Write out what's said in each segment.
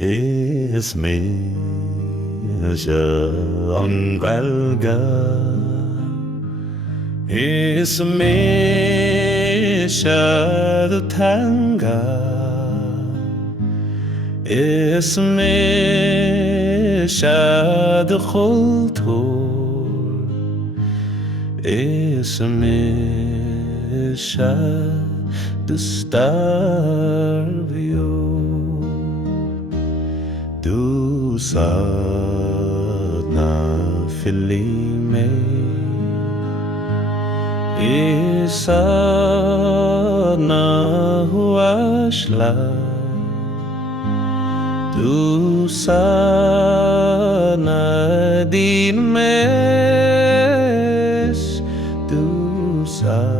اسمي شانقلقا اسمي شادتانغا اسمي شادخلتور اسمي شادستارفيو Du sadna filime Isana huashla Du sana din mes Du sadalani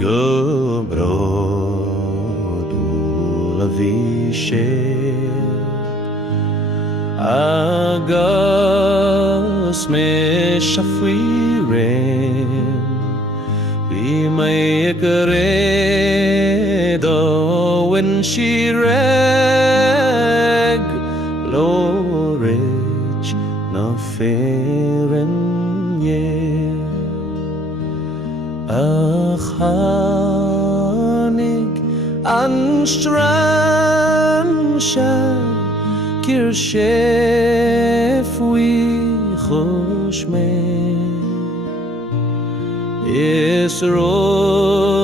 Gobro Visher Agos me shafirem Bimayekredo when she reg Lorich no feren ye Achanik Anstransha Kirchef we choshme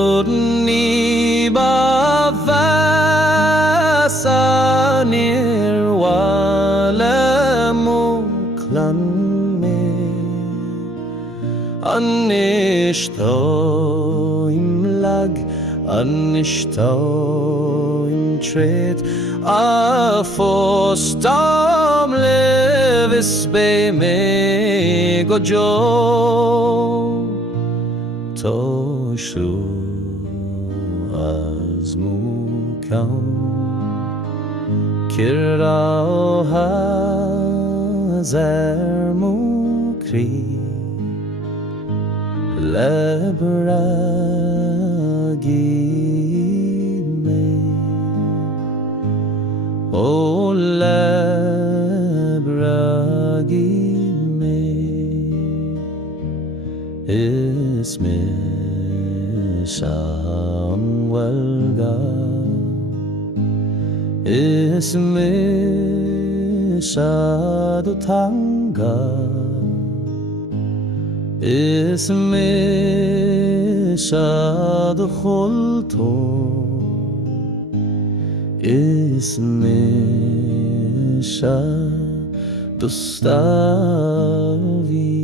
Isrodni bavasanir walamuklan me Anishto imlag Anishto im tret Afostam levis be me gojo Toshu azmukam Kirao hazar mukri Lebragi O lebragi me ismi samwelga ismi sadutanga ismi sadkhulto اسمش دوست داری